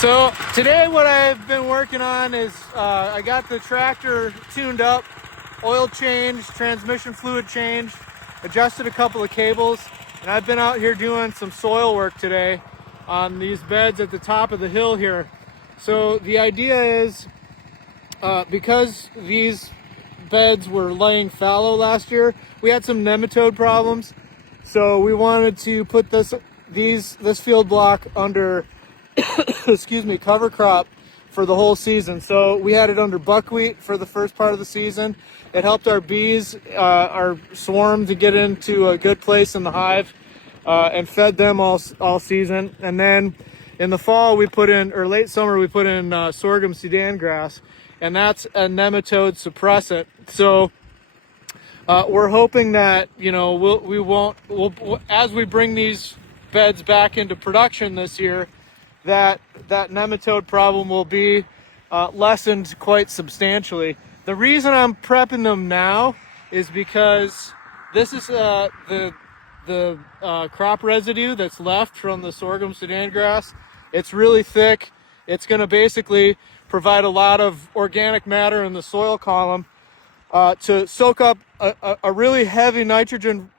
So today what I've been working on is I got the tractor tuned up, oil changed, transmission fluid changed, adjusted a couple of cables, and I've been out here doing some soil work today on these beds at the top of the hill here. So the idea is, because these beds were laying fallow last year, we had some nematode problems. So we wanted to put this field block under excuse me, cover crop for the whole season. So we had it under buckwheat for the first part of the season. It helped our bees, our swarm, to get into a good place in the hive, and fed them all season. And then in the fall we put in, or late summer, we put in sorghum Sudan grass, and that's a nematode suppressant. So we're hoping that, you know, we'll as we bring these beds back into production this year, that nematode problem will be lessened quite substantially. The reason I'm prepping them now is because this is the crop residue that's left from the sorghum Sudan grass. It's really thick. It's going to basically provide a lot of organic matter in the soil column to soak up a really heavy nitrogen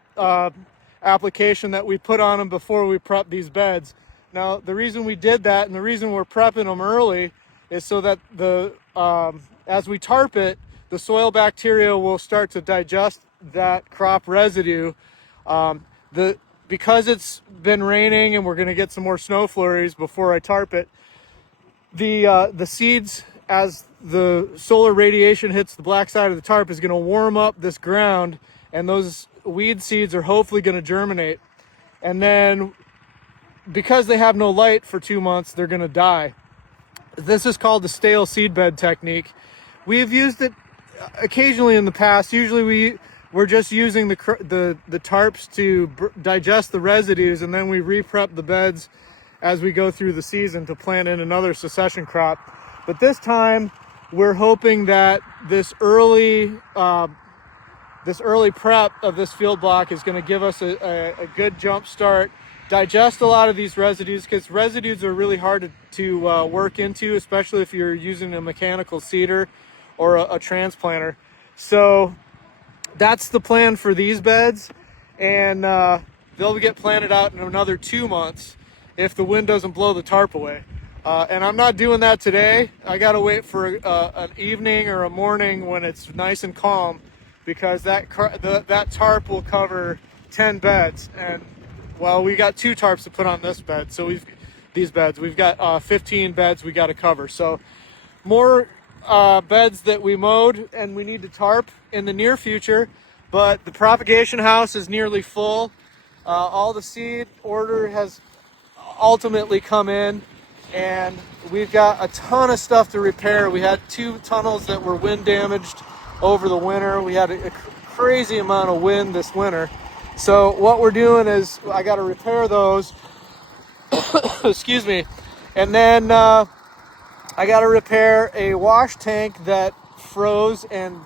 application that we put on them before we prep these beds. Now, the reason we did that, and the reason we're prepping them early, is so that as we tarp it, the soil bacteria will start to digest that crop residue. Because it's been raining and we're going to get some more snow flurries before I tarp it, the seeds, as the solar radiation hits the black side of the tarp, is going to warm up this ground, and those weed seeds are hopefully going to germinate. And then, because they have no light for 2 months, they're going to die. This is called the stale seedbed technique. We've used it occasionally in the past. Usually we're just using the tarps to digest the residues, and then we re-prep the beds as we go through the season to plant in another succession crop. But this time we're hoping that this early prep of this field block is going to give us a good jump start, digest a lot of these residues, because residues are really hard to work into, especially if you're using a mechanical seeder or a transplanter. So that's the plan for these beds, and they'll get planted out in another 2 months if the wind doesn't blow the tarp away. And I'm not doing that today. I gotta wait for an evening or a morning when it's nice and calm, because that tarp will cover 10 beds, and well, we got 2 tarps to put on this bed, so we've got 15 beds we got to cover. So more beds that we mowed and we need to tarp in the near future. But the propagation house is nearly full. All the seed order has ultimately come in, and we've got a ton of stuff to repair. We had 2 tunnels that were wind damaged over the winter. We had a crazy amount of wind this winter. So what we're doing is I got to repair those, excuse me, and then I got to repair a wash tank that froze and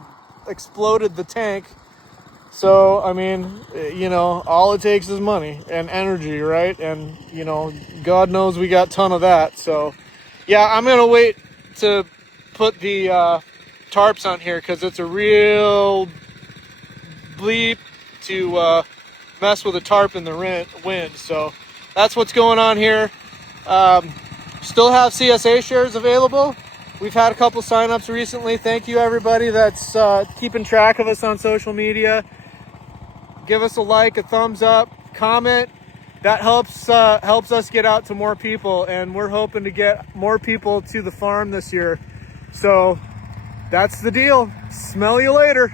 exploded the tank. So, I mean, you know, all it takes is money and energy, right? And, you know, God knows we got a ton of that. So, yeah, I'm going to wait to put the tarps on here, because it's a real bleep to mess with a tarp in the wind. So that's what's going on here. Still have CSA shares available. We've had a couple signups recently. Thank you, everybody that's keeping track of us on social media. Give us a like, a thumbs up, comment. That helps us get out to more people, and we're hoping to get more people to the farm this year. So that's the deal. Smell you later.